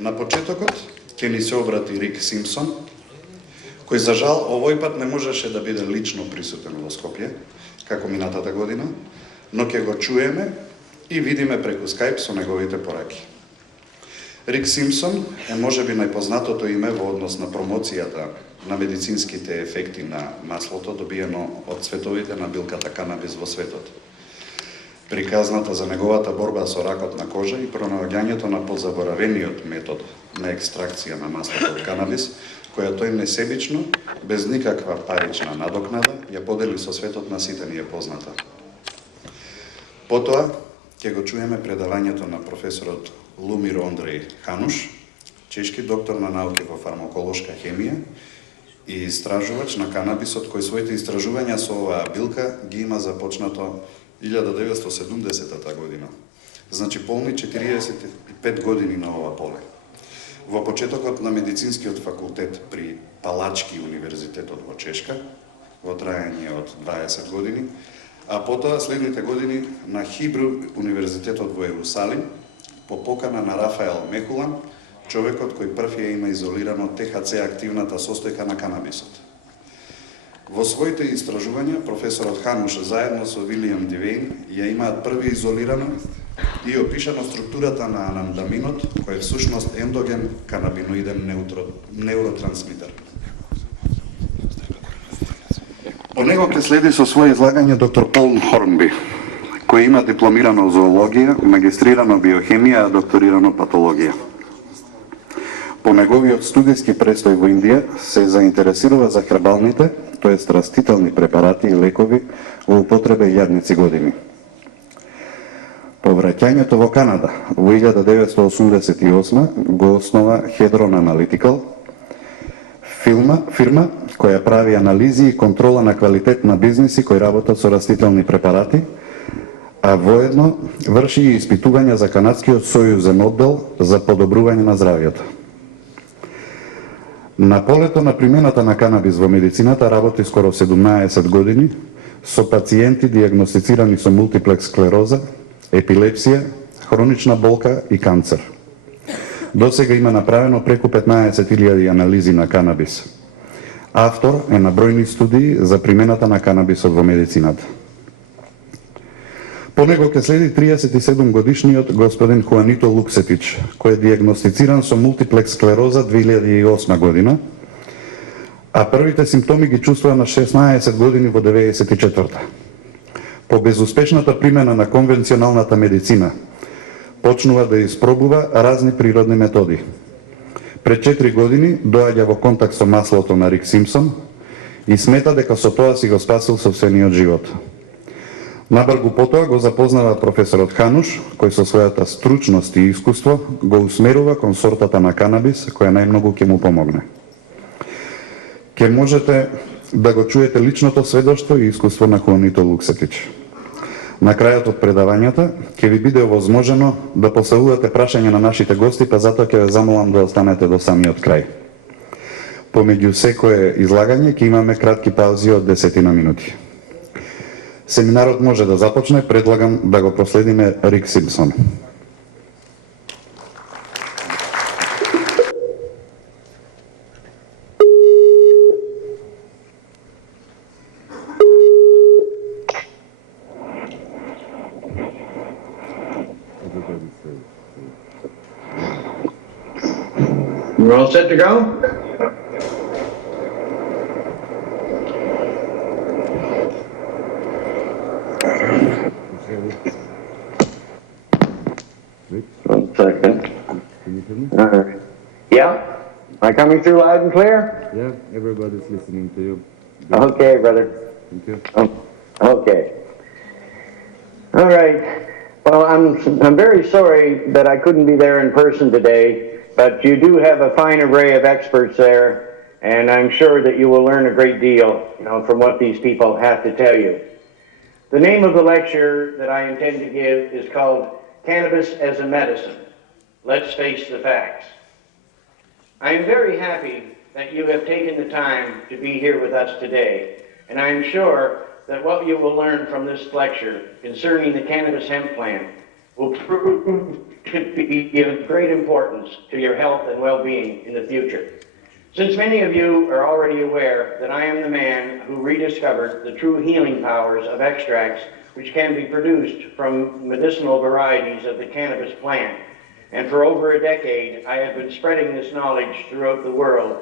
На почетокот ќе ни се обрати Рик Симпсон, кој за жал овој пат не можеше да биде лично присутен во Скопје, како минатата година, но ќе го чуеме и видиме преку Skype со неговите пораки. Рик Симпсон е можеби најпознатото име во однос на промоцијата на медицинските ефекти на маслото добиено од цветовите на билката канабис во светот. Приказната за неговата борба со ракот на кожа и пронаоѓањето на позаборавениот метод на екстракција на маслото од канабис, која тој несебично, без никаква парична надокнада, ја подели со светот на сите ни е позната. Потоа, ќе го чуеме предавањето на професорот Лумир Ондреј Хануш, чешки доктор на науки во фармаколошка хемија и истражувач на канабисот, кој своите истражувања со оваа билка ги има започнато 1970 година. Значи полни 45 години на ова поле. Во почетокот на медицинскиот факултет при Палачки универзитетот во Чешка, во трајање од 20 години, а потоа следните години на Хибру универзитетот во Ерусалим, по покана на Рафаел Мехулан, човекот кој прв ја има изолирано ТХЦ активната состојка на канабисот. Во своите истражувања, професорот Хануш заедно со Вилијам Дивејн ја имаат први изолирано и опишано структурата на анандаминот, кој е всушност ендоген канабиноиден неуротрансмитер. По него ќе следи со своје излагање доктор Пол Хорнби, кој има дипломирано зоологија, магистрирано биохемија, а докторирано патологија. По неговиот студиски престој во Индија се заинтересирува за хербалните, тоест растителни препарати и лекови во употреба јадници години. По враќањето во Канада во 1988 го основа Hedron Analytical, фирма која прави анализи и контрола на квалитет на бизниси кои работат со растителни препарати, а воедно врши и испитувања за канадскиот сојузен оддел за подобрување на здравјето. На полето на примената на канабис во медицината работи скоро 17 години со пациенти диагностицирани со мултиплекс склероза, епилепсија, хронична болка и канцер. До сега има направено преку 15.000 анализи на канабис. Автор е на бројни студии за примената на канабисот во медицината. По него ќе следи 37 годишниот господин Хуанито Луксетич, кој е диагностициран со мултиплекс склероза 2008 година, а првите симптоми ги чувствува на 16 години во 94-та. По безуспешната примена на конвенционалната медицина, почнува да испробува разни природни методи. Пред 4 години доаѓа во контакт со маслото на Рик Симпсон и смета дека со тоа си го спасил собствениот живот. Набргу потоа го запознава професорот Хануш, кој со својата стручност и искуство го усмерува кон сортата на канабис, која најмногу ќе му помогне. Ке можете да го чуете личното сведоштво и искуство на Хуанито Луксетич. На крајот од предавањата ќе ви биде овозможено да поставувате прашања на нашите гости, па затоа ќе ве замолам да останете до самиот крај. Помеѓу секое излагање ќе имаме кратки паузи од 10 минути. Семинарот може да започне, предлагам да го проследиме Рик Симпсон. We're all set to go? One second. Can you hear me? Yeah? Am I coming through loud and clear? Yeah, everybody's listening to you. Okay, brother. Thank you. Okay. All right. Well, I'm very sorry that I couldn't be there in person today, but you do have a fine array of experts there, and I'm sure that you will learn a great deal, from what these people have to tell you. The name of the lecture that I intend to give is called Cannabis as a Medicine. Let's face the facts. I am very happy that you have taken the time to be here with us today, and I am sure that what you will learn from this lecture concerning the cannabis hemp plant will prove should be of great importance to your health and well-being in the future. Since many of you are already aware that I am the man who rediscovered the true healing powers of extracts which can be produced from medicinal varieties of the cannabis plant, and for over a decade I have been spreading this knowledge throughout the world,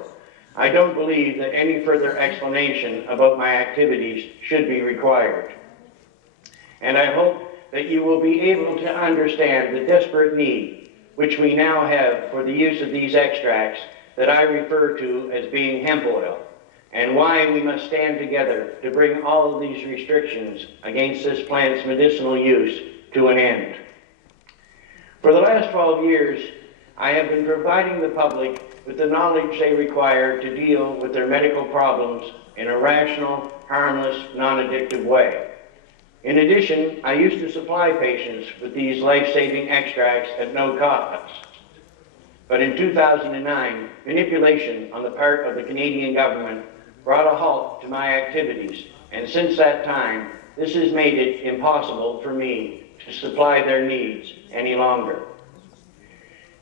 I don't believe that any further explanation about my activities should be required. And I hope that you will be able to understand the desperate need which we now have for the use of these extracts that I refer to as being hemp oil, and why we must stand together to bring all of these restrictions against this plant's medicinal use to an end. For the last 12 years, I have been providing the public with the knowledge they require to deal with their medical problems in a rational, harmless, non-addictive way. In addition, I used to supply patients with these life-saving extracts at no cost. But in 2009, manipulation on the part of the Canadian government brought a halt to my activities, and since that time, this has made it impossible for me to supply their needs any longer.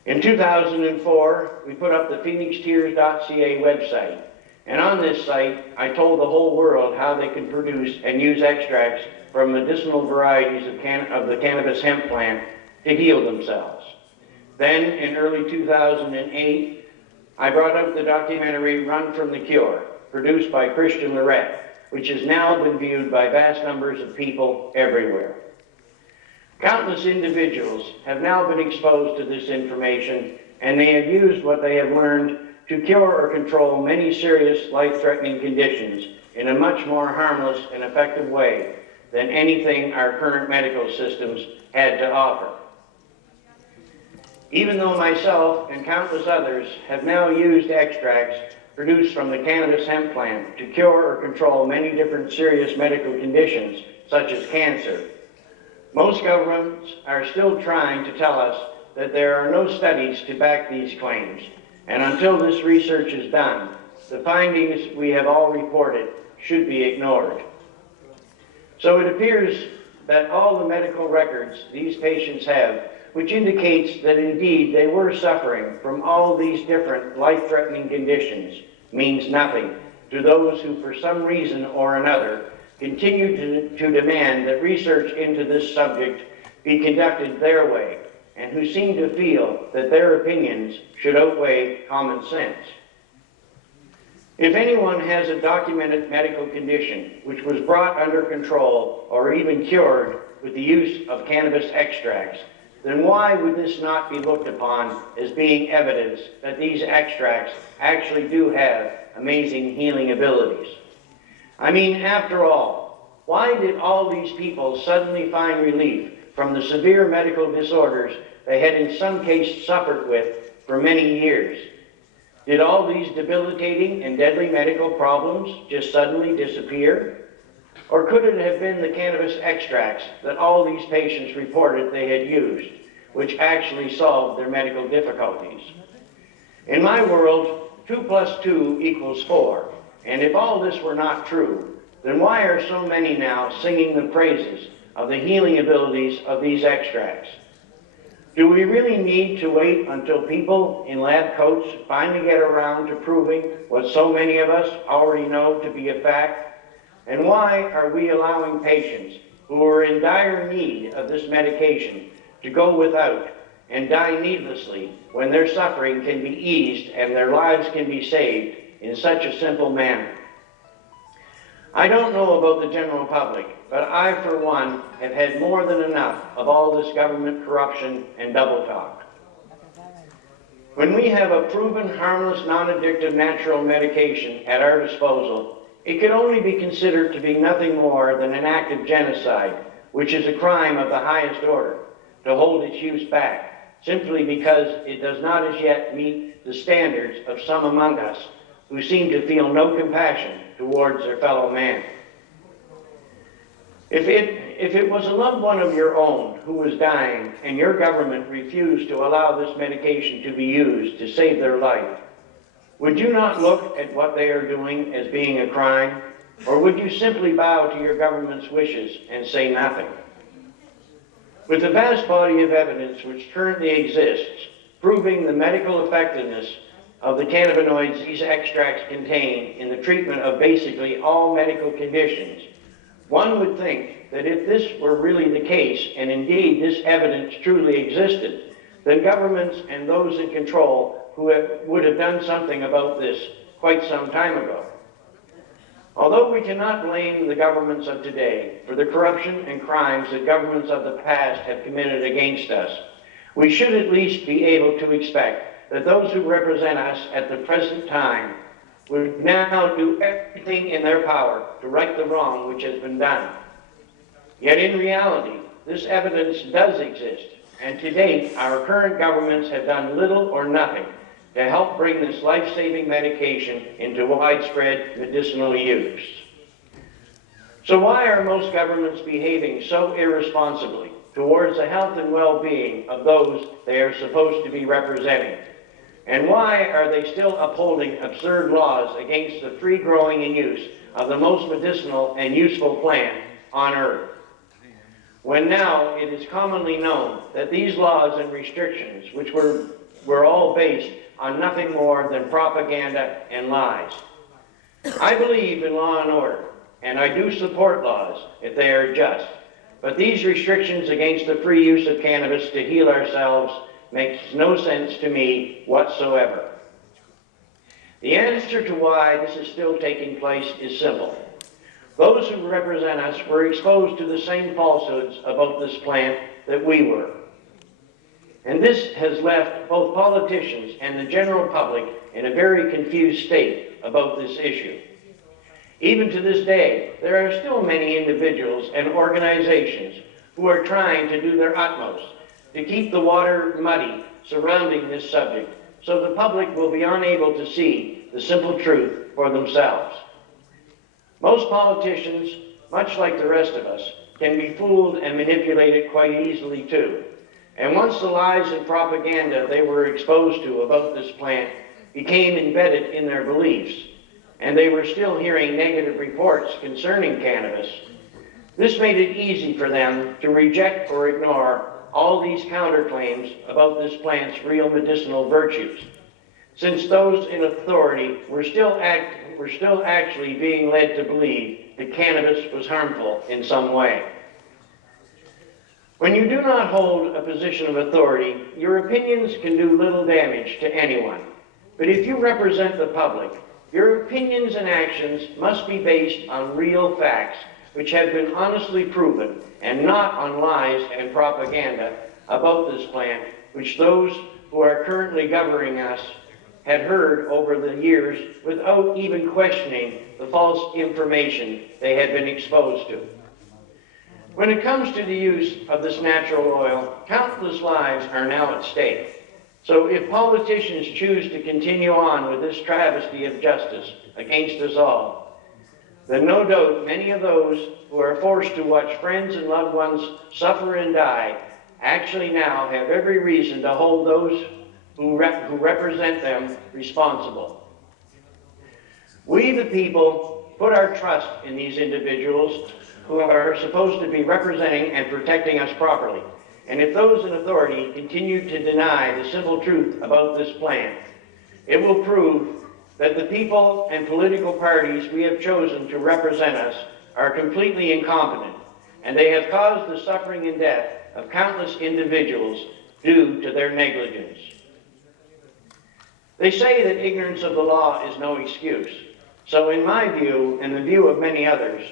In 2004, we put up the phoenixtears.ca website, and on this site, I told the whole world how they could produce and use extracts from medicinal varieties of the cannabis hemp plant to heal themselves. Then, in early 2008, I brought out the documentary Run from the Cure, produced by Christian Lorette, which has now been viewed by vast numbers of people everywhere. Countless individuals have now been exposed to this information, and they have used what they have learned to cure or control many serious life-threatening conditions in a much more harmless and effective way than anything our current medical systems had to offer. Even though myself and countless others have now used extracts produced from the cannabis hemp plant to cure or control many different serious medical conditions, such as cancer, most governments are still trying to tell us that there are no studies to back these claims, and until this research is done, the findings we have all reported should be ignored. So it appears that all the medical records these patients have, which indicates that indeed they were suffering from all these different life-threatening conditions, means nothing to those who for some reason or another continue to demand that research into this subject be conducted their way, and who seem to feel that their opinions should outweigh common sense. If anyone has a documented medical condition which was brought under control or even cured with the use of cannabis extracts, then why would this not be looked upon as being evidence that these extracts actually do have amazing healing abilities? I mean, after all, why did all these people suddenly find relief from the severe medical disorders they had in some cases suffered with for many years? Did all these debilitating and deadly medical problems just suddenly disappear? Or could it have been the cannabis extracts that all these patients reported they had used, which actually solved their medical difficulties? In my world, 2 + 2 = 4, and if all this were not true, then why are so many now singing the praises of the healing abilities of these extracts? Do we really need to wait until people in lab coats finally get around to proving what so many of us already know to be a fact? And why are we allowing patients who are in dire need of this medication to go without and die needlessly when their suffering can be eased and their lives can be saved in such a simple manner? I don't know about the general public, but I, for one, have had more than enough of all this government corruption and double talk. When we have a proven harmless, non-addictive natural medication at our disposal, it can only be considered to be nothing more than an act of genocide, which is a crime of the highest order, to hold its use back, simply because it does not as yet meet the standards of some among us who seem to feel no compassion towards their fellow man. If it was a loved one of your own who was dying and your government refused to allow this medication to be used to save their life, would you not look at what they are doing as being a crime, or would you simply bow to your government's wishes and say nothing? With the vast body of evidence which currently exists, proving the medical effectiveness of the cannabinoids these extracts contain in the treatment of basically all medical conditions, one would think that if this were really the case, and indeed this evidence truly existed, then governments and those in control would have done something about this quite some time ago. Although we cannot blame the governments of today for the corruption and crimes that governments of the past have committed against us, we should at least be able to expect that those who represent us at the present time would now do everything in their power to right the wrong which has been done. Yet in reality, this evidence does exist, and to date, our current governments have done little or nothing to help bring this life-saving medication into widespread medicinal use. So why are most governments behaving so irresponsibly towards the health and well-being of those they are supposed to be representing? And why are they still upholding absurd laws against the free growing and use of the most medicinal and useful plant on earth? When now it is commonly known that these laws and restrictions, which were all based on nothing more than propaganda and lies. I believe in law and order, and I do support laws if they are just, but these restrictions against the free use of cannabis to heal ourselves makes no sense to me whatsoever. The answer to why this is still taking place is simple. Those who represent us were exposed to the same falsehoods about this plant that we were. And this has left both politicians and the general public in a very confused state about this issue. Even to this day, there are still many individuals and organizations who are trying to do their utmost to keep the water muddy surrounding this subject, so the public will be unable to see the simple truth for themselves. Most politicians, much like the rest of us, can be fooled and manipulated quite easily too. And once the lies and propaganda they were exposed to about this plant became embedded in their beliefs, and they were still hearing negative reports concerning cannabis, this made it easy for them to reject or ignore all these counterclaims about this plant's real medicinal virtues, since those in authority were still actually being led to believe that cannabis was harmful in some way. When you do not hold a position of authority, your opinions can do little damage to anyone. But if you represent the public, your opinions and actions must be based on real facts which have been honestly proven, and not on lies and propaganda about this plant, which those who are currently governing us had heard over the years without even questioning the false information they had been exposed to. When it comes to the use of this natural oil, countless lives are now at stake. So if politicians choose to continue on with this travesty of justice against us all, then no doubt many of those who are forced to watch friends and loved ones suffer and die actually now have every reason to hold those who represent them responsible. We, the people, put our trust in these individuals who are supposed to be representing and protecting us properly. And if those in authority continue to deny the simple truth about this plant, it will prove that the people and political parties we have chosen to represent us are completely incompetent, and they have caused the suffering and death of countless individuals due to their negligence. They say that ignorance of the law is no excuse. So in my view, and the view of many others,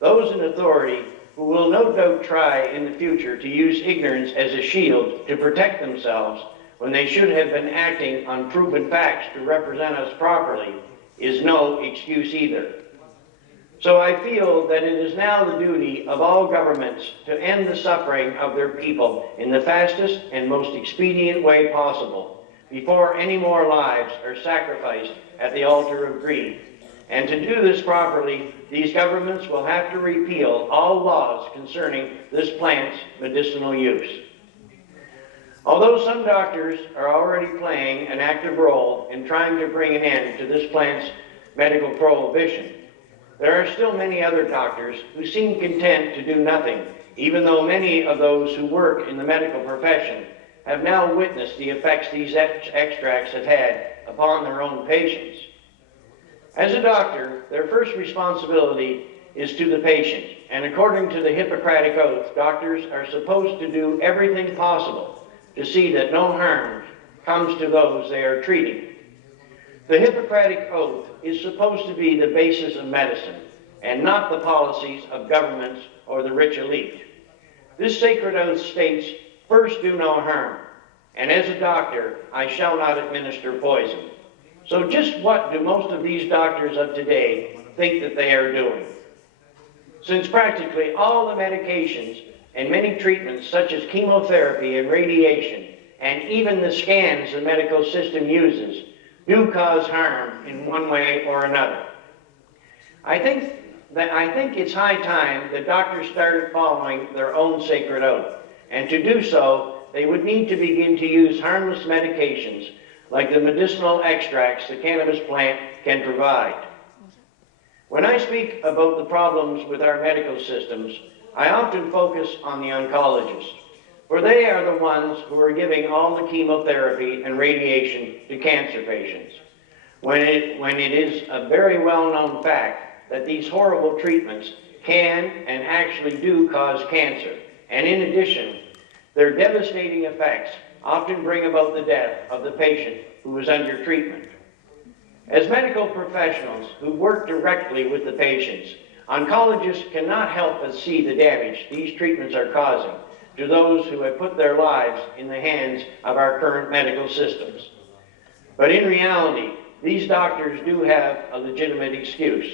those in authority who will no doubt try in the future to use ignorance as a shield to protect themselves when they should have been acting on proven facts to represent us properly is no excuse either. So I feel that it is now the duty of all governments to end the suffering of their people in the fastest and most expedient way possible before any more lives are sacrificed at the altar of greed. And to do this properly, these governments will have to repeal all laws concerning this plant's medicinal use. Although some doctors are already playing an active role in trying to bring an end to this plant's medical prohibition, there are still many other doctors who seem content to do nothing even though many of those who work in the medical profession have now witnessed the effects these extracts have had upon their own patients. As a doctor, their first responsibility is to the patient, and according to the Hippocratic Oath, doctors are supposed to do everything possible to see that no harm comes to those they are treating. The Hippocratic Oath is supposed to be the basis of medicine, and not the policies of governments or the rich elite. This sacred oath states, "First do no harm, and as a doctor, I shall not administer poison." So just what do most of these doctors of today think that they are doing? Since practically all the medications and many treatments such as chemotherapy and radiation, and even the scans the medical system uses, do cause harm in one way or another. I think it's high time that doctors started following their own sacred oath, and to do so, they would need to begin to use harmless medications like the medicinal extracts the cannabis plant can provide. When I speak about the problems with our medical systems, I often focus on the oncologists, for they are the ones who are giving all the chemotherapy and radiation to cancer patients, when it is a very well-known fact that these horrible treatments can and actually do cause cancer, and in addition, their devastating effects often bring about the death of the patient who is under treatment. As medical professionals who work directly with the patients, oncologists cannot help but see the damage these treatments are causing to those who have put their lives in the hands of our current medical systems. But in reality, these doctors do have a legitimate excuse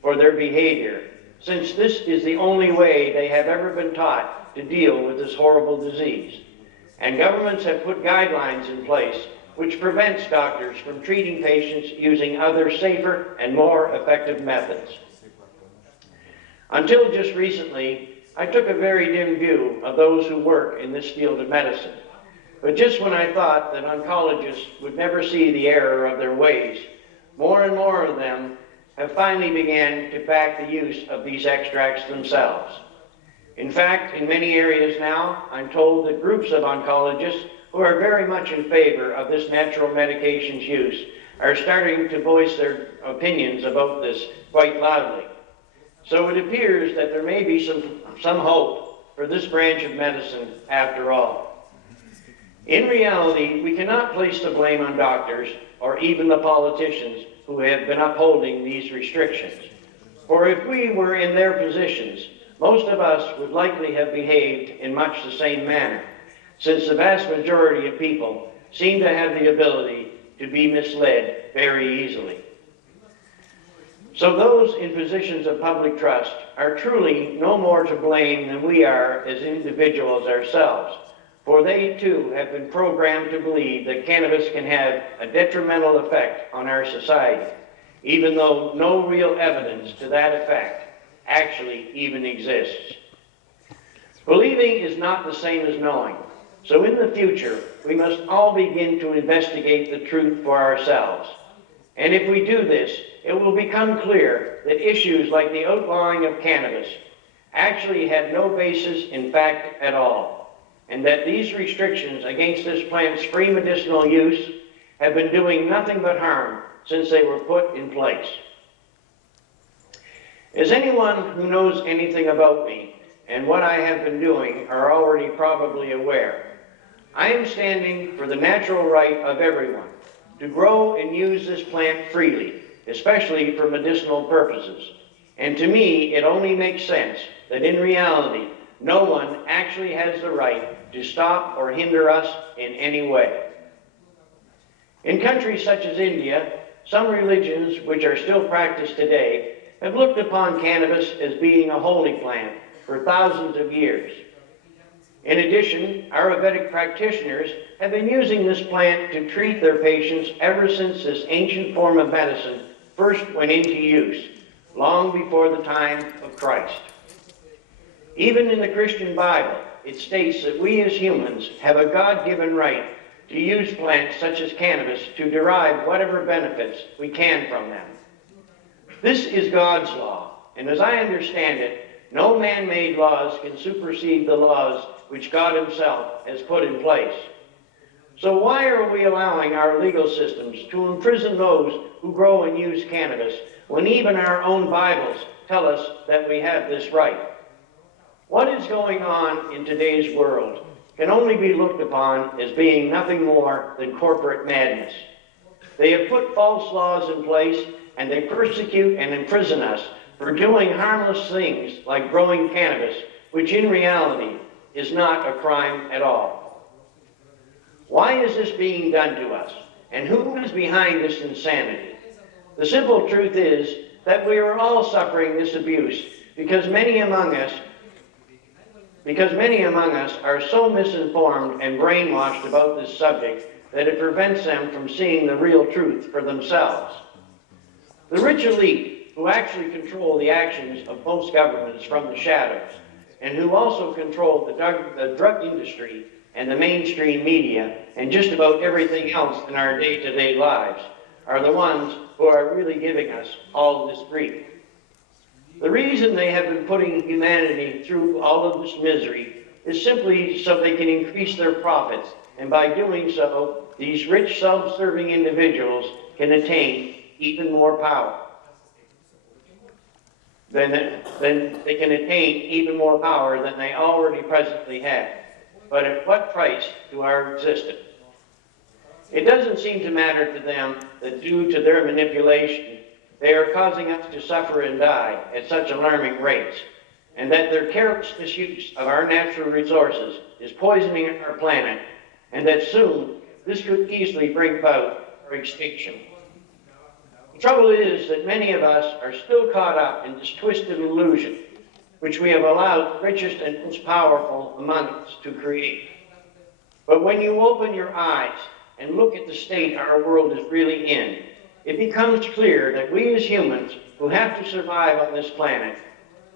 for their behavior, since this is the only way they have ever been taught to deal with this horrible disease. And governments have put guidelines in place which prevents doctors from treating patients using other safer and more effective methods. Until just recently, I took a very dim view of those who work in this field of medicine. But just when I thought that oncologists would never see the error of their ways, more and more of them have finally began to back the use of these extracts themselves. In fact, in many areas now, I'm told that groups of oncologists who are very much in favor of this natural medications use are starting to voice their opinions about this quite loudly. So it appears that there may be some hope for this branch of medicine after all. In reality, we cannot place the blame on doctors or even the politicians who have been upholding these restrictions. For if we were in their positions, most of us would likely have behaved in much the same manner, since the vast majority of people seem to have the ability to be misled very easily. So those in positions of public trust are truly no more to blame than we are as individuals ourselves, for they too have been programmed to believe that cannabis can have a detrimental effect on our society, even though no real evidence to that effect actually even exists. Believing is not the same as knowing. So in the future, we must all begin to investigate the truth for ourselves. And if we do this, it will become clear that issues like the outlawing of cannabis actually had no basis in fact at all, and that these restrictions against this plant's free medicinal use have been doing nothing but harm since they were put in place. As anyone who knows anything about me and what I have been doing are already probably aware, I am standing for the natural right of everyone to grow and use this plant freely, especially for medicinal purposes. And to me, it only makes sense that in reality, no one actually has the right to stop or hinder us in any way. In countries such as India, some religions which are still practiced today have looked upon cannabis as being a holy plant for thousands of years. In addition, Ayurvedic practitioners have been using this plant to treat their patients ever since this ancient form of medicine first went into use, long before the time of Christ. Even in the Christian Bible, it states that we as humans have a God-given right to use plants such as cannabis to derive whatever benefits we can from them. This is God's law, and as I understand it, No man-made laws can supersede the laws which God himself has put in place. So why are we allowing our legal systems to imprison those who grow and use cannabis when even our own Bibles tell us that we have this right? What is going on in today's world can only be looked upon as being nothing more than corporate madness. They have put false laws in place, and they persecute and imprison us for doing harmless things like growing cannabis, which in reality is not a crime at all. Why is this being done to us? And who is behind this insanity? The simple truth is that we are all suffering this abuse because many among us are so misinformed and brainwashed about this subject that it prevents them from seeing the real truth for themselves. The rich elite, who actually control the actions of most governments from the shadows, and who also control the drug industry and the mainstream media and just about everything else in our day-to-day lives, are the ones who are really giving us all this grief. The reason they have been putting humanity through all of this misery is simply so they can increase their profits, and by doing so, these rich, self-serving individuals can attain even more power. Then they can attain even more power than they already presently have. But at what price to our existence? It doesn't seem to matter to them that due to their manipulation, they are causing us to suffer and die at such alarming rates, and that their careless misuse of our natural resources is poisoning our planet, and that soon this could easily bring about our extinction. The trouble is that many of us are still caught up in this twisted illusion, which we have allowed the richest and most powerful among us to create. But when you open your eyes and look at the state our world is really in, it becomes clear that we as humans who have to survive on this planet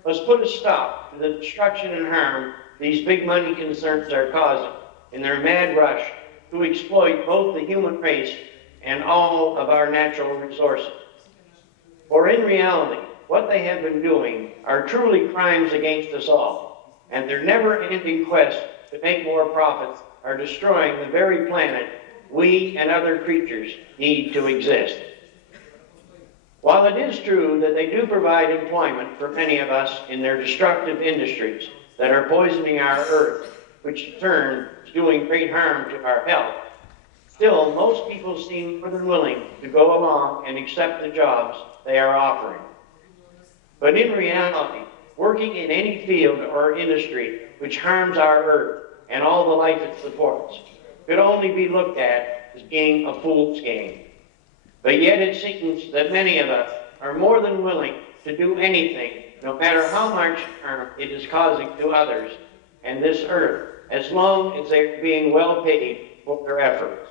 must put a stop to the destruction and harm these big money concerns are causing in their mad rush to exploit both the human race and all of our natural resources. For in reality, what they have been doing are truly crimes against us all, and their never-ending quest to make more profits are destroying the very planet we and other creatures need to exist. While it is true that they do provide employment for many of us in their destructive industries that are poisoning our earth, which in turn is doing great harm to our health, still most people seem more than willing to go along and accept the jobs they are offering. But in reality, working in any field or industry which harms our earth and all the life it supports could only be looked at as being a fool's game. But yet it seems that many of us are more than willing to do anything, no matter how much harm it is causing to others and this earth, as long as they're being well paid for their efforts.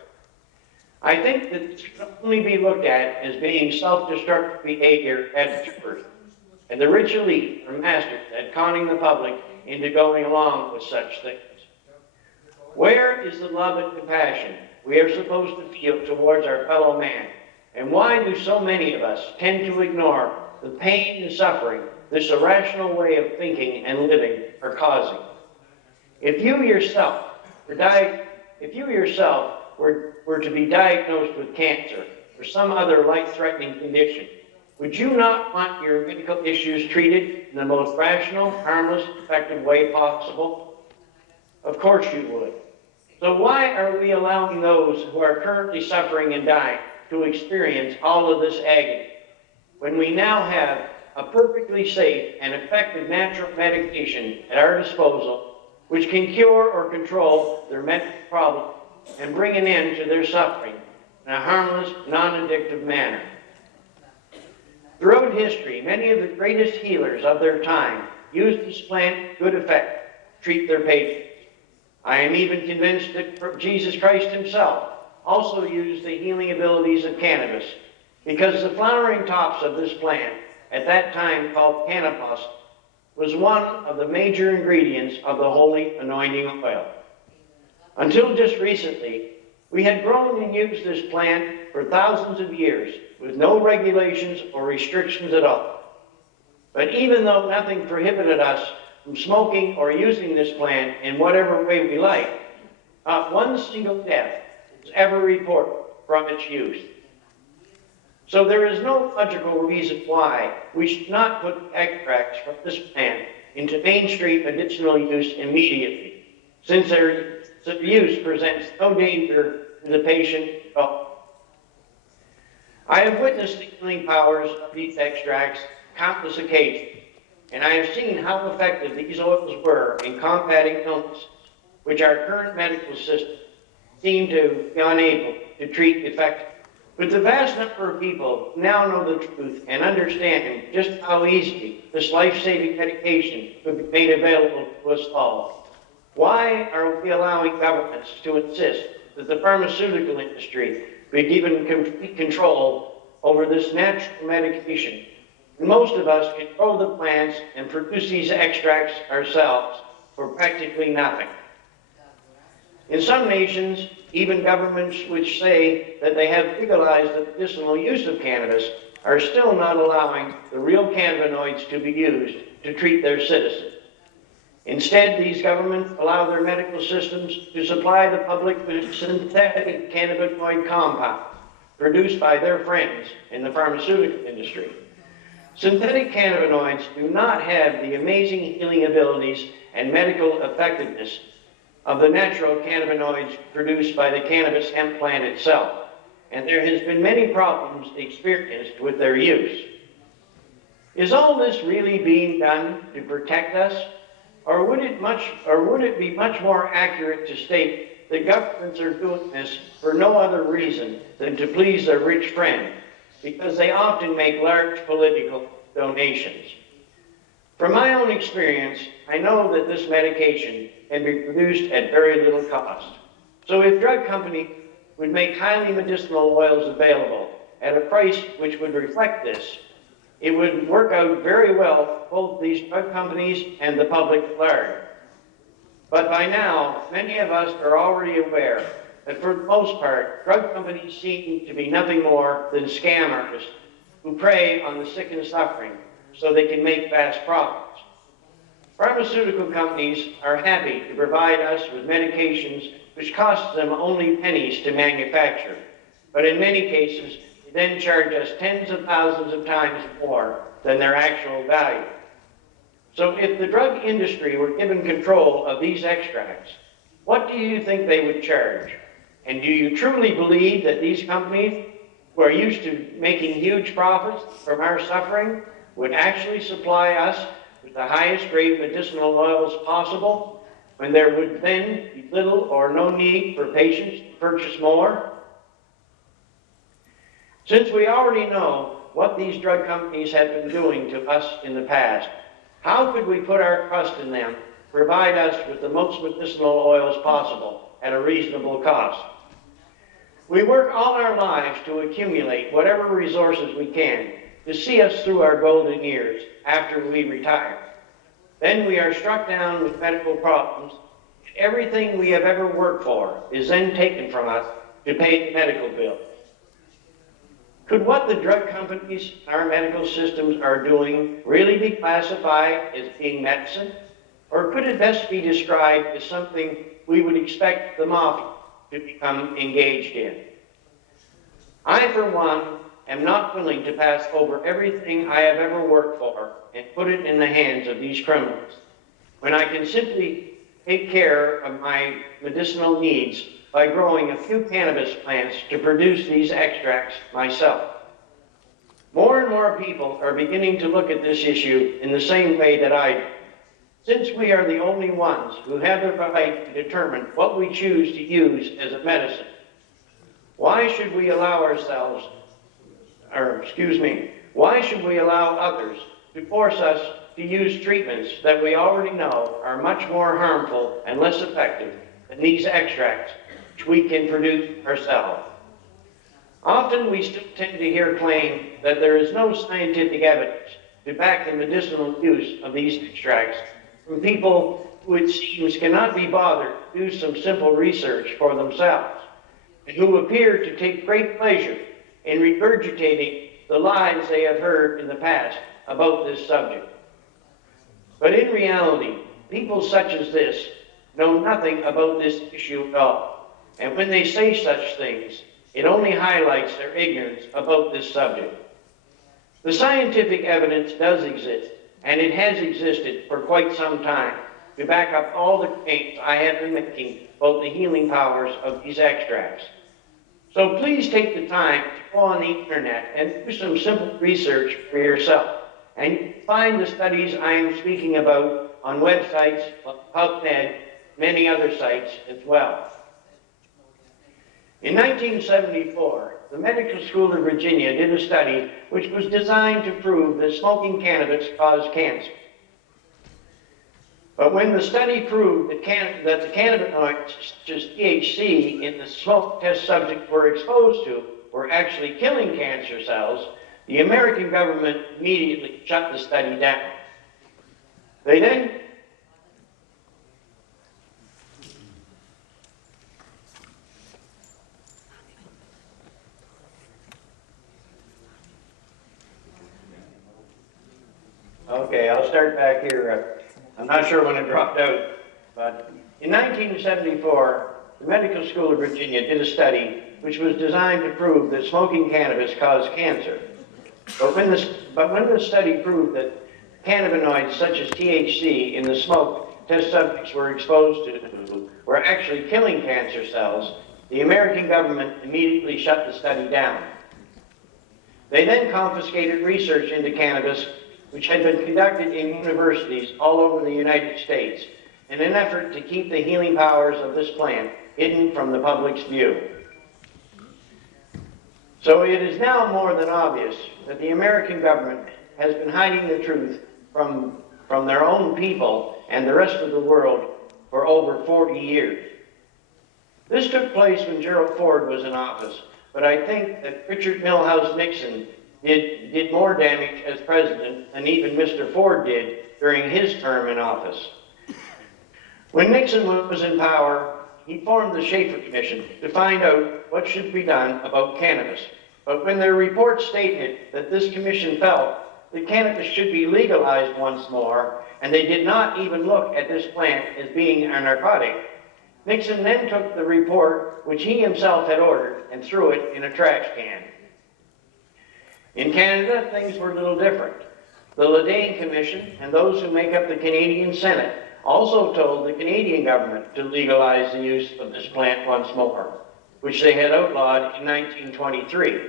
I think that this can only be looked at as being self-destructive behavior at its worst, and the rich elite are masters at conning the public into going along with such things. Where is the love and compassion we are supposed to feel towards our fellow man? And why do so many of us tend to ignore the pain and suffering this irrational way of thinking and living are causing? If you yourself were to be diagnosed with cancer or some other life-threatening condition, would you not want your medical issues treated in the most rational, harmless, effective way possible? Of course you would. So why are we allowing those who are currently suffering and dying to experience all of this agony, when we now have a perfectly safe and effective natural medication at our disposal, which can cure or control their mental problem and bring an end to their suffering in a harmless, non-addictive manner? Throughout history, many of the greatest healers of their time used this plant to good effect to treat their patients. I am even convinced that Jesus Christ himself also used the healing abilities of cannabis, because the flowering tops of this plant, at that time called cannabis, was one of the major ingredients of the holy anointing oil. Until just recently, we had grown and used this plant for thousands of years with no regulations or restrictions at all. But even though nothing prohibited us from smoking or using this plant in whatever way we like, not one single death was ever reported from its use. So there is no logical reason why we should not put extracts from this plant into mainstream medicinal use immediately, since their use presents no danger to the patient at all. I have witnessed the healing powers of these extracts countless occasions, and I have seen how effective these oils were in combating illnesses which our current medical system seem to be unable to treat effectively. But the vast number of people now know the truth and understand just how easily this life-saving medication could be made available to us all. Why are we allowing governments to insist that the pharmaceutical industry be given complete control over this natural medication? And most of us can grow the plants and produce these extracts ourselves for practically nothing. In some nations, even governments which say that they have legalized the medicinal use of cannabis are still not allowing the real cannabinoids to be used to treat their citizens. Instead, these governments allow their medical systems to supply the public with synthetic cannabinoid compounds produced by their friends in the pharmaceutical industry. Synthetic cannabinoids do not have the amazing healing abilities and medical effectiveness of the natural cannabinoids produced by the cannabis hemp plant itself, and there has been many problems experienced with their use. Is all this really being done to protect us, or would it be much more accurate to state that governments are doing this for no other reason than to please their rich friends, because they often make large political donations? From my own experience, I know that this medication can be produced at very little cost. So if drug companies would make highly medicinal oils available at a price which would reflect this, it would work out very well for both these drug companies and the public at large. But by now, many of us are already aware that for the most part, drug companies seem to be nothing more than scam artists who prey on the sick and suffering so they can make vast profits. Pharmaceutical companies are happy to provide us with medications which cost them only pennies to manufacture, but in many cases, they then charge us tens of thousands of times more than their actual value. So if the drug industry were given control of these extracts, what do you think they would charge? And do you truly believe that these companies, who are used to making huge profits from our suffering, would actually supply us with the highest grade medicinal oils possible, when there would then be little or no need for patients to purchase more? Since we already know what these drug companies have been doing to us in the past, how could we put our trust in them to provide us with the most medicinal oils possible at a reasonable cost? We work all our lives to accumulate whatever resources we can to see us through our golden years after we retire. Then we are struck down with medical problems, and everything we have ever worked for is then taken from us to pay the medical bill. Could what the drug companies and our medical systems are doing really be classified as being medicine? Or could it best be described as something we would expect the mafia to become engaged in? I, for one, am not willing to pass over everything I have ever worked for and put it in the hands of these criminals, when I can simply take care of my medicinal needs by growing a few cannabis plants to produce these extracts myself. More and more people are beginning to look at this issue in the same way that I do, since we are the only ones who have the right to determine what we choose to use as a medicine. Why should we allow why should we allow others to force us to use treatments that we already know are much more harmful and less effective than these extracts, which we can produce ourselves? Often we still tend to hear claim that there is no scientific evidence to back the medicinal use of these extracts from people who it seems cannot be bothered to do some simple research for themselves, and who appear to take great pleasure in regurgitating the lies they have heard in the past about this subject. But in reality, people such as this know nothing about this issue at all. And when they say such things, it only highlights their ignorance about this subject. The scientific evidence does exist, and it has existed for quite some time to back up all the claims I have been making about the healing powers of these extracts. So please take the time to go on the internet and do some simple research for yourself. And you can find the studies I am speaking about on websites like PubMed, many other sites as well. In 1974, the Medical School of Virginia did a study which was designed to prove that smoking cannabis caused cancer. But when the study proved that the cannabinoids such as THC in the smoke test subjects were exposed to were actually killing cancer cells, the American government immediately shut the study down. They then Okay, I'll start back here. I'm not sure when it dropped out, but in 1974, the Medical School of Virginia did a study which was designed to prove that smoking cannabis caused cancer. But when the study proved that cannabinoids such as THC in the smoke test subjects were exposed to were actually killing cancer cells, the American government immediately shut the study down. They then confiscated research into cannabis which had been conducted in universities all over the United States in an effort to keep the healing powers of this plant hidden from the public's view. So it is now more than obvious that the American government has been hiding the truth from their own people and the rest of the world for over 40 years. This took place when Gerald Ford was in office, but I think that Richard Milhous Nixon did more damage as president than even Mr. Ford did during his term in office. When Nixon was in power, he formed the Schaefer Commission to find out what should be done about cannabis. But when their report stated that this commission felt that cannabis should be legalized once more, and they did not even look at this plant as being a narcotic, Nixon then took the report, which he himself had ordered, and threw it in a trash can. In Canada, things were a little different. The Ledane Commission and those who make up the Canadian Senate also told the Canadian government to legalize the use of this plant once more, which they had outlawed in 1923.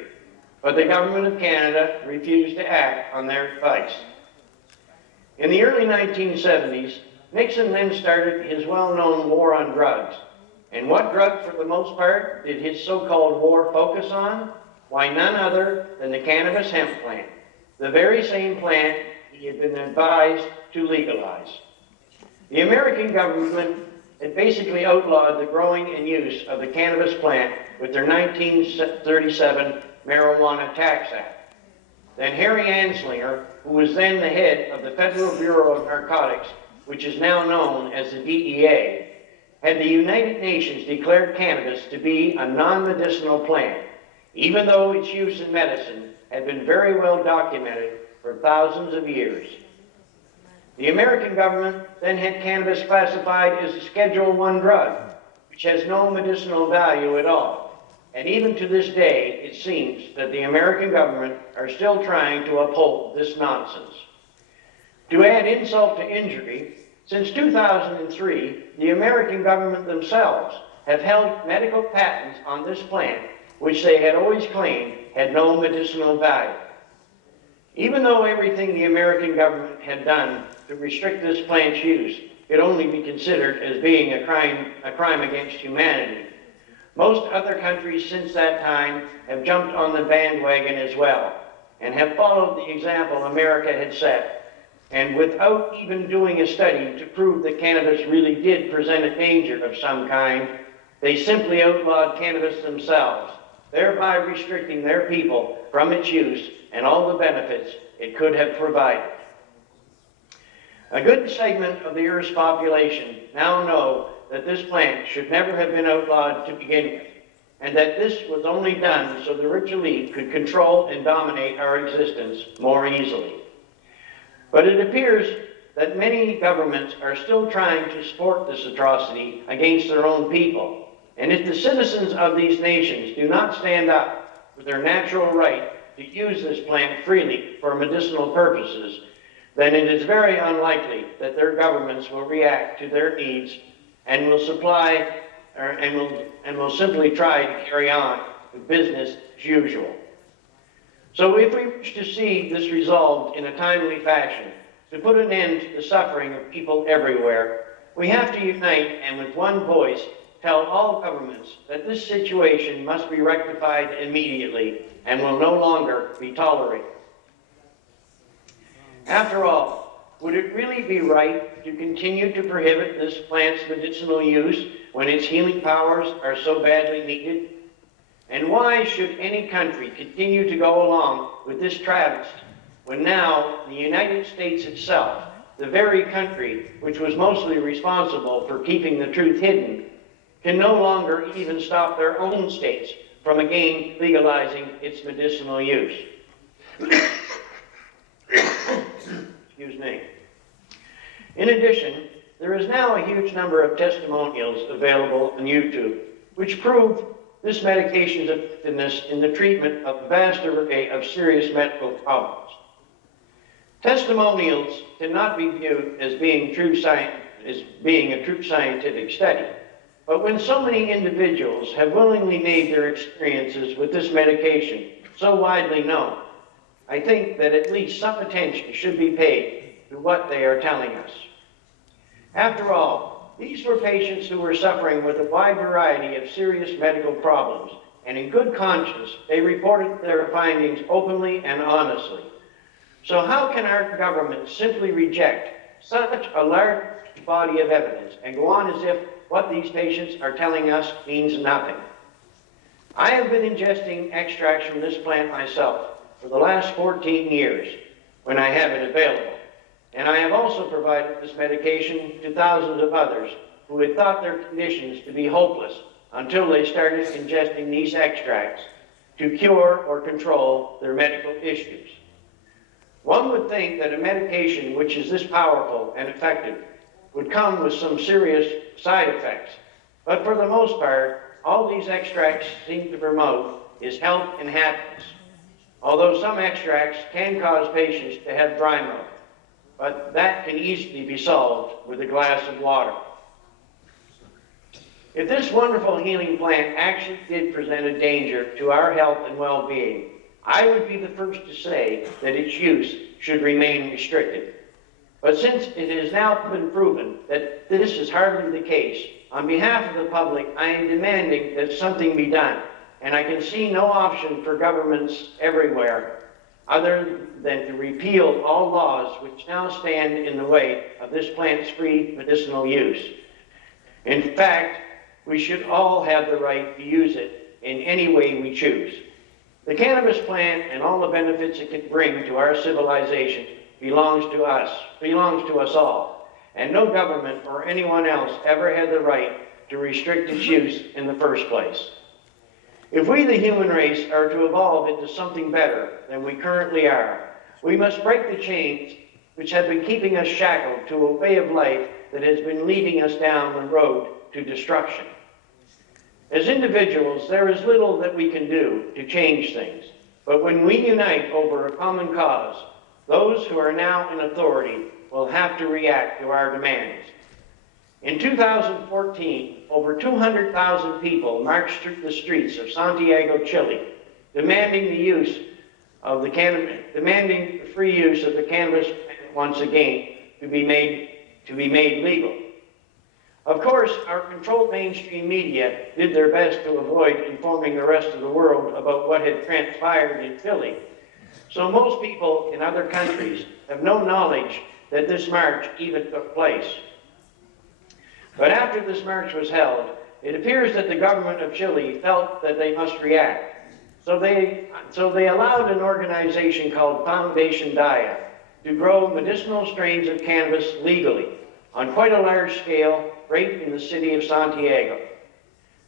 But the government of Canada refused to act on their advice. In the early 1970s, Nixon then started his well-known war on drugs. And what drug, for the most part, did his so-called war focus on? Why, none other than the cannabis hemp plant, the very same plant he had been advised to legalize. The American government had basically outlawed the growing and use of the cannabis plant with their 1937 Marijuana Tax Act. Then Harry Anslinger, who was then the head of the Federal Bureau of Narcotics, which is now known as the DEA, had the United Nations declared cannabis to be a non-medicinal plant, even though its use in medicine had been very well documented for thousands of years. The American government then had cannabis classified as a Schedule I drug, which has no medicinal value at all. And even to this day, it seems that the American government are still trying to uphold this nonsense. To add insult to injury, since 2003, the American government themselves have held medical patents on this plant, which they had always claimed had no medicinal value. Even though everything the American government had done to restrict this plant's use could only be considered as being a crime against humanity, most other countries since that time have jumped on the bandwagon as well and have followed the example America had set. And without even doing a study to prove that cannabis really did present a danger of some kind, they simply outlawed cannabis themselves, thereby restricting their people from its use and all the benefits it could have provided. A good segment of the Earth's population now know that this plant should never have been outlawed to begin with, and that this was only done so the rich elite could control and dominate our existence more easily. But it appears that many governments are still trying to support this atrocity against their own people. And if the citizens of these nations do not stand up for their natural right to use this plant freely for medicinal purposes, then it is very unlikely that their governments will react to their needs and will simply try to carry on with business as usual. So if we wish to see this resolved in a timely fashion, to put an end to the suffering of people everywhere, we have to unite and with one voice tell all governments that this situation must be rectified immediately and will no longer be tolerated. After all, would it really be right to continue to prohibit this plant's medicinal use when its healing powers are so badly needed? And why should any country continue to go along with this travesty when now the United States itself, the very country which was mostly responsible for keeping the truth hidden, can no longer even stop their own states from again legalizing its medicinal use? Excuse me. In addition, there is now a huge number of testimonials available on YouTube which prove this medication's effectiveness in the treatment of a vast array of serious medical problems. Testimonials cannot be viewed as being a true scientific study, but when so many individuals have willingly made their experiences with this medication so widely known, I think that at least some attention should be paid to what they are telling us. After all, these were patients who were suffering with a wide variety of serious medical problems, and in good conscience, they reported their findings openly and honestly. So how can our government simply reject such a large body of evidence and go on as if what these patients are telling us means nothing? I have been ingesting extracts from this plant myself for the last 14 years when I have it available. And I have also provided this medication to thousands of others who had thought their conditions to be hopeless until they started ingesting these extracts to cure or control their medical issues. One would think that a medication which is this powerful and effective would come with some serious side effects, but for the most part, all these extracts seem to promote is health and happiness, although some extracts can cause patients to have dry mouth. But that can easily be solved with a glass of water. If this wonderful healing plant actually did present a danger to our health and well-being, I would be the first to say that its use should remain restricted. But since it has now been proven that this is hardly the case, on behalf of the public, I am demanding that something be done, and I can see no option for governments everywhere other than to repeal all laws which now stand in the way of this plant's free medicinal use. In fact, we should all have the right to use it in any way we choose. The cannabis plant and all the benefits it can bring to our civilization belongs to us all, and no government or anyone else ever had the right to restrict its use in the first place. If we, the human race, are to evolve into something better than we currently are, we must break the chains which have been keeping us shackled to a way of life that has been leading us down the road to destruction. As individuals, there is little that we can do to change things, but when we unite over a common cause, those who are now in authority will have to react to our demands. In 2014, over 200,000 people marched through the streets of Santiago, Chile, demanding the free use of the cannabis once again to be made legal. Of course, our controlled mainstream media did their best to avoid informing the rest of the world about what had transpired in Chile. So most people in other countries have no knowledge that this march even took place. But after this march was held, it appears that the government of Chile felt that they must react. So they allowed an organization called Foundation Daya to grow medicinal strains of cannabis legally on quite a large scale right in the city of Santiago.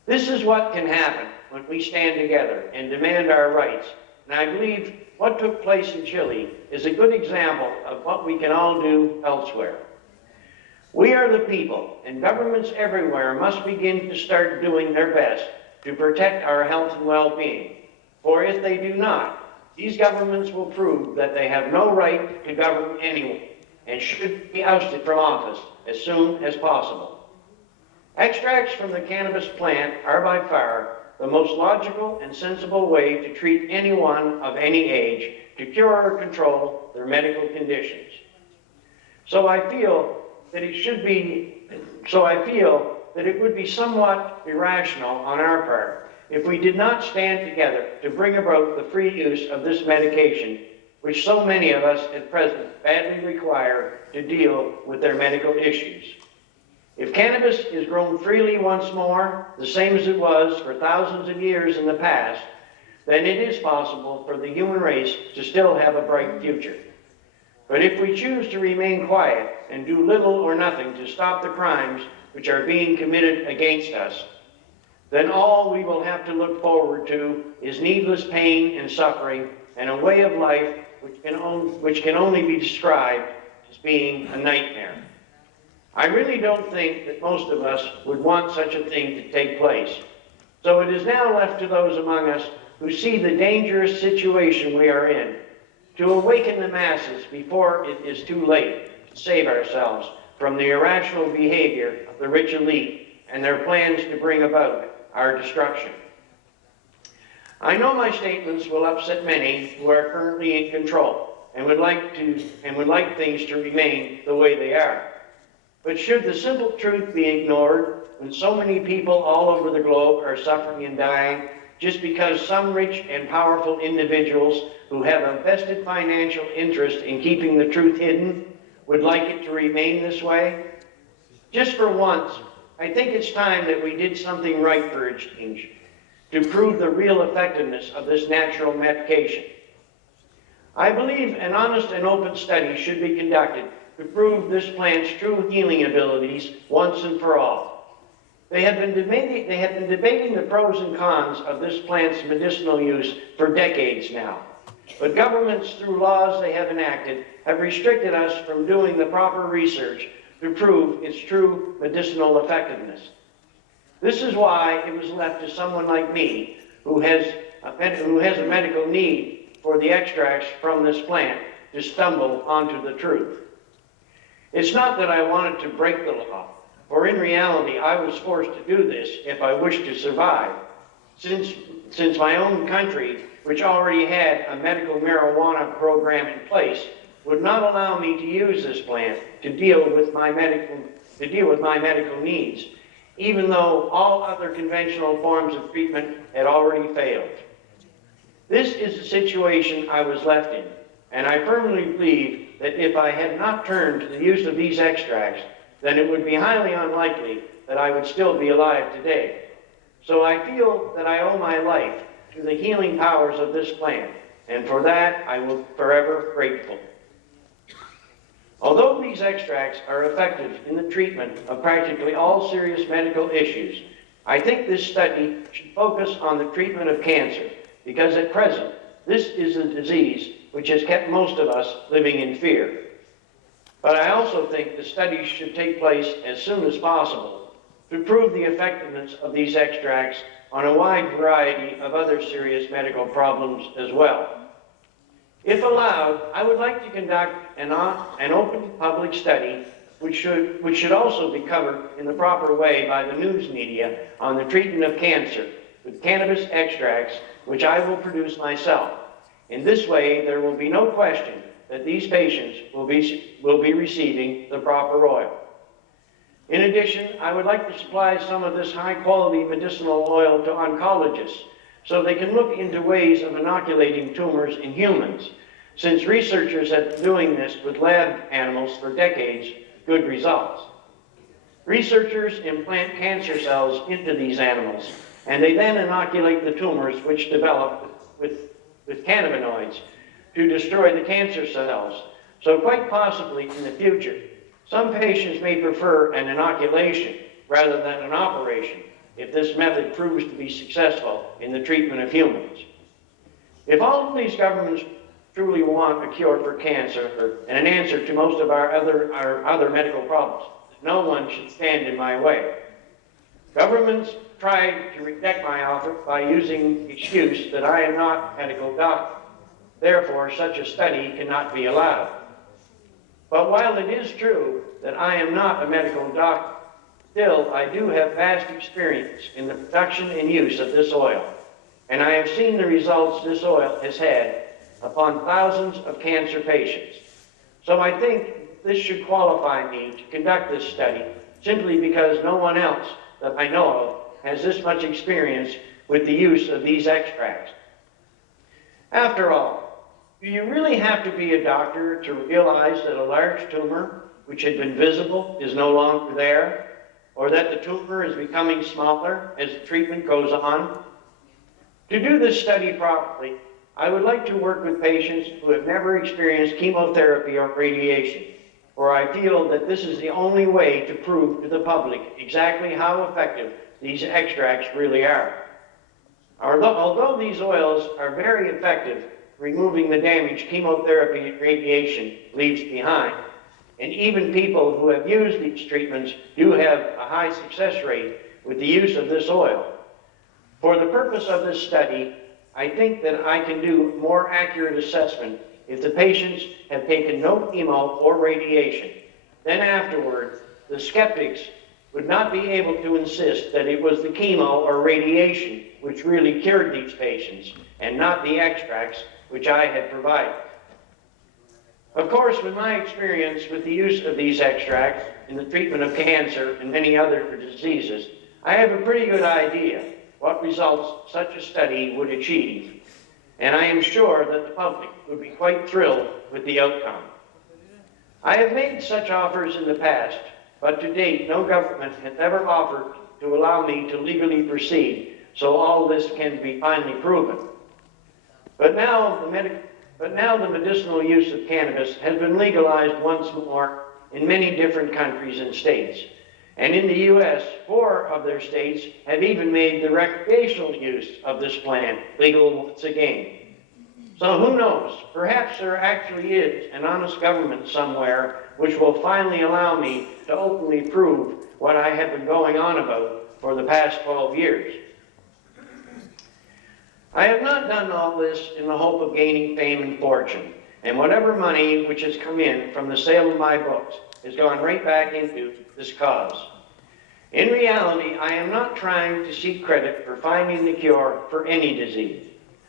This is what can happen when we stand together and demand our rights and I believe what took place in Chile is a good example of what we can all do elsewhere. We are the people, and governments everywhere must begin to start doing their best to protect our health and well-being. For if they do not, these governments will prove that they have no right to govern anyone and should be ousted from office as soon as possible. Extracts from the cannabis plant are by far the most logical and sensible way to treat anyone of any age to cure or control their medical conditions. So I feel that it would be somewhat irrational on our part if we did not stand together to bring about the free use of this medication, which so many of us at present badly require to deal with their medical issues. If cannabis is grown freely once more, the same as it was for thousands of years in the past, then it is possible for the human race to still have a bright future. But if we choose to remain quiet and do little or nothing to stop the crimes which are being committed against us, then all we will have to look forward to is needless pain and suffering and a way of life which can only be described as being a nightmare. I really don't think that most of us would want such a thing to take place. So it is now left to those among us who see the dangerous situation we are in to awaken the masses before it is too late to save ourselves from the irrational behavior of the rich elite and their plans to bring about our destruction. I know my statements will upset many who are currently in control and would like things to remain the way they are. But should the simple truth be ignored when so many people all over the globe are suffering and dying just because some rich and powerful individuals who have a vested financial interest in keeping the truth hidden would like it to remain this way? Just for once, I think it's time that we did something right for a change to prove the real effectiveness of this natural medication. I believe an honest and open study should be conducted to prove this plant's true healing abilities once and for all. They have been debating the pros and cons of this plant's medicinal use for decades now. But governments, through laws they have enacted, have restricted us from doing the proper research to prove its true medicinal effectiveness. This is why it was left to someone like me, who has a medical need for the extracts from this plant, to stumble onto the truth. It's not that I wanted to break the law, for in reality I was forced to do this if I wished to survive, since my own country, which already had a medical marijuana program in place, would not allow me to use this plant to deal with my medical needs, even though all other conventional forms of treatment had already failed. This is the situation I was left in, and I firmly believe that if I had not turned to the use of these extracts, then it would be highly unlikely that I would still be alive today. So I feel that I owe my life to the healing powers of this plant, and for that I will be forever grateful. Although these extracts are effective in the treatment of practically all serious medical issues, I think this study should focus on the treatment of cancer, because at present, this is a disease which has kept most of us living in fear. But I also think the study should take place as soon as possible to prove the effectiveness of these extracts on a wide variety of other serious medical problems as well. If allowed, I would like to conduct an open public study which should also be covered in the proper way by the news media on the treatment of cancer with cannabis extracts, which I will produce myself. In this way, there will be no question that these patients will be receiving the proper oil. In addition, I would like to supply some of this high-quality medicinal oil to oncologists so they can look into ways of inoculating tumors in humans, since researchers have been doing this with lab animals for decades, good results. Researchers implant cancer cells into these animals, and they then inoculate the tumors which develop with cannabinoids to destroy the cancer cells. So quite possibly in the future, some patients may prefer an inoculation rather than an operation if this method proves to be successful in the treatment of humans. If all all these governments truly want a cure for cancer and an answer to most of our other medical problems, no one should stand in my way. Governments tried to reject my offer by using the excuse that I am not a medical doctor. Therefore, such a study cannot be allowed. But while it is true that I am not a medical doctor, still I do have vast experience in the production and use of this oil, and I have seen the results this oil has had upon thousands of cancer patients. So I think this should qualify me to conduct this study simply because no one else that I know of has this much experience with the use of these extracts. After all, do you really have to be a doctor to realize that a large tumor, which had been visible, is no longer there, or that the tumor is becoming smaller as the treatment goes on? To do this study properly, I would like to work with patients who have never experienced chemotherapy or radiation, for I feel that this is the only way to prove to the public exactly how effective these extracts really are. Although these oils are very effective removing the damage chemotherapy and radiation leaves behind, and even people who have used these treatments do have a high success rate with the use of this oil, for the purpose of this study, I think that I can do more accurate assessment if the patients have taken no chemo or radiation. Then afterward, the skeptics would not be able to insist that it was the chemo or radiation which really cured these patients, and not the extracts which I had provided. Of course, with my experience with the use of these extracts in the treatment of cancer and many other diseases, I have a pretty good idea what results such a study would achieve, and I am sure that the public would be quite thrilled with the outcome. I have made such offers in the past, but to date no government has ever offered to allow me to legally proceed, so all this can be finally proven. But now the medicinal use of cannabis has been legalized once more in many different countries and states. And in the U.S., 4 of their states have even made the recreational use of this plant legal once again. So who knows, perhaps there actually is an honest government somewhere which will finally allow me to openly prove what I have been going on about for the past 12 years. I have not done all this in the hope of gaining fame and fortune, and whatever money which has come in from the sale of my books has gone right back into this cause. In reality, I am not trying to seek credit for finding the cure for any disease.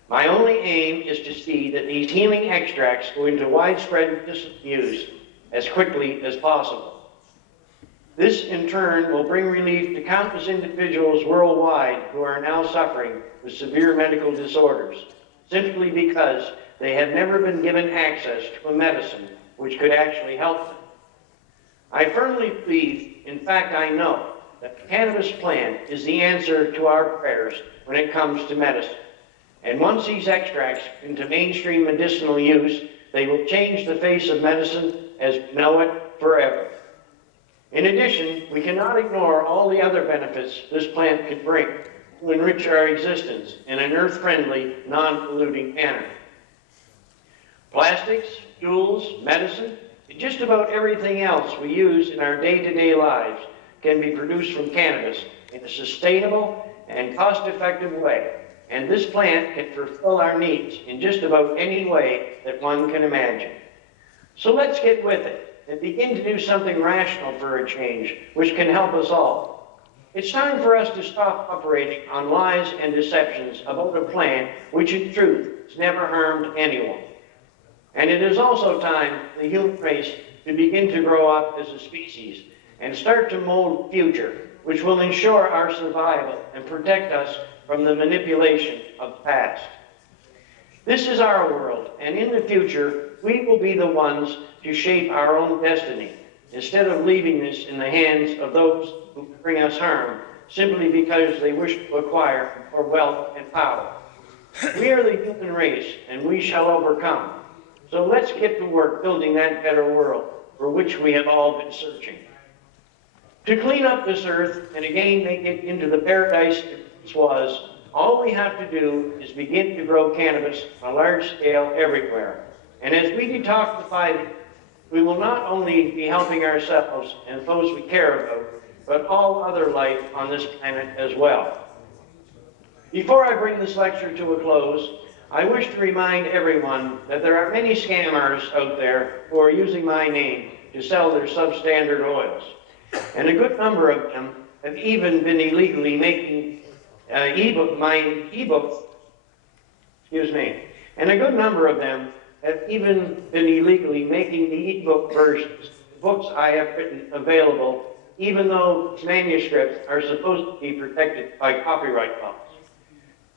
My only aim is to see that these healing extracts go into widespread medicinal use as quickly as possible. This, in turn, will bring relief to countless individuals worldwide who are now suffering with severe medical disorders, simply because they have never been given access to a medicine which could actually help them. I firmly believe, in fact I know, that the cannabis plant is the answer to our prayers when it comes to medicine. And once these extracts into mainstream medicinal use, they will change the face of medicine as we know it forever. In addition, we cannot ignore all the other benefits this plant could bring to enrich our existence in an earth-friendly, non-polluting manner. Plastics, fuels, medicine, and just about everything else we use in our day-to-day lives can be produced from cannabis in a sustainable and cost-effective way, and this plant can fulfill our needs in just about any way that one can imagine. So let's get with it and begin to do something rational for a change, which can help us all. It's time for us to stop operating on lies and deceptions about a plant which in truth has never harmed anyone. And it is also time for the human race to begin to grow up as a species and start to mold a future which will ensure our survival and protect us from the manipulation of the past. This is our world, and in the future, we will be the ones to shape our own destiny, instead of leaving this in the hands of those who bring us harm, simply because they wish to acquire more wealth and power. We are the human race, and we shall overcome. So let's get to work building that better world for which we have all been searching. To clean up this earth and again make it into the paradise it once was, All we have to do is begin to grow cannabis on a large scale everywhere. And as we detoxify it, we will not only be helping ourselves and those we care about, but all other life on this planet as well. Before I bring this lecture to a close, I wish to remind everyone that there are many scammers out there who are using my name to sell their substandard oils. And a good number of them have even been illegally making and a good number of them have even been illegally making the e-book versions, books I have written, available, even though manuscripts are supposed to be protected by copyright laws.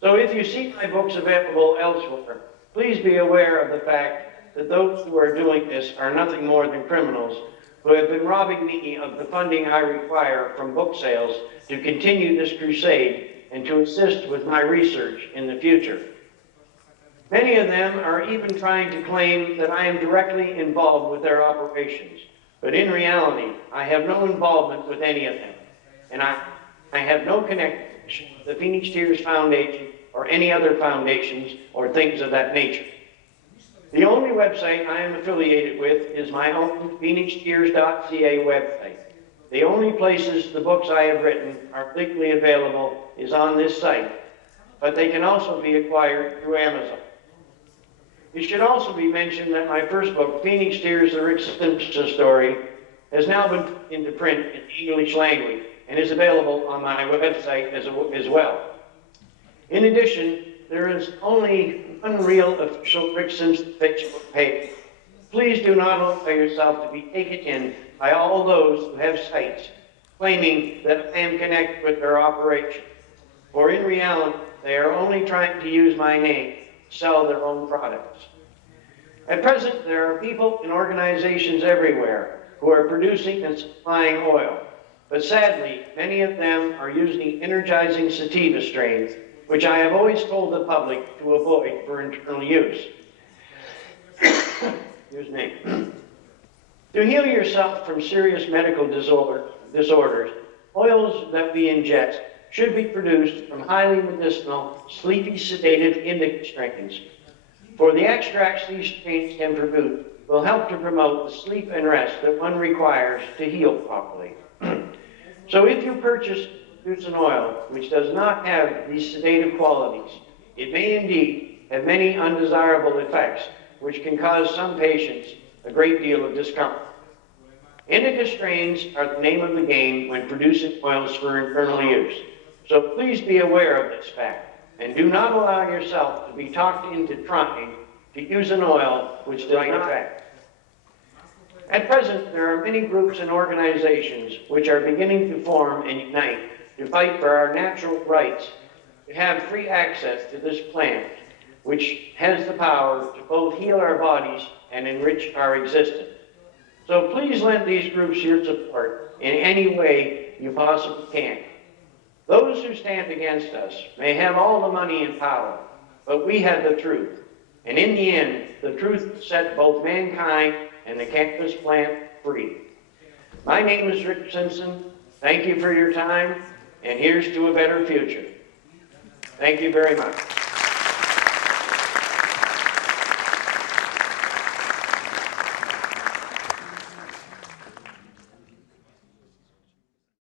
So if you see my books available elsewhere, please be aware of the fact that those who are doing this are nothing more than criminals who have been robbing me of the funding I require from book sales to continue this crusade and to assist with my research in the future. Many of them are even trying to claim that I am directly involved with their operations, but in reality, I have no involvement with any of them, and I have no connection with the Phoenix Tears Foundation or any other foundations or things of that nature. The only website I am affiliated with is my own phoenixtears.ca website. The only places the books I have written are legally available is on this site, but they can also be acquired through Amazon. It should also be mentioned that my first book, Phoenix Tears, The Rick Simpson Story, has now been put into print in English language and is available on my website as well. In addition, there is only one real official Rick Simpson Facebook page. Please do not allow yourself to be taken in by all those who have sites claiming that I am connected with their operation. For in reality, they are only trying to use my name to sell their own products. At present, there are people and organizations everywhere who are producing and supplying oil. But sadly, many of them are using energizing sativa strains, which I have always told the public to avoid for internal use. Excuse me. To heal yourself from serious medical disorders, oils that we ingest should be produced from highly medicinal, sleepy, sedative indica strains. For the extracts these strains can produce will help to promote the sleep and rest that one requires to heal properly. So if you produce an oil which does not have these sedative qualities, it may indeed have many undesirable effects which can cause some patients a great deal of discomfort. Indica strains are the name of the game when producing oils for internal use. So please be aware of this fact and do not allow yourself to be talked into trying to use an oil which does not affect. At present, there are many groups and organizations which are beginning to form and unite to fight for our natural rights to have free access to this plant, which has the power to both heal our bodies and enrich our existence. So please lend these groups your support in any way you possibly can. Those who stand against us may have all the money and power, but we have the truth. And in the end, the truth will set both mankind and the cannabis plant free. My name is Rick Simpson. Thank you for your time, and here's to a better future. Thank you very much.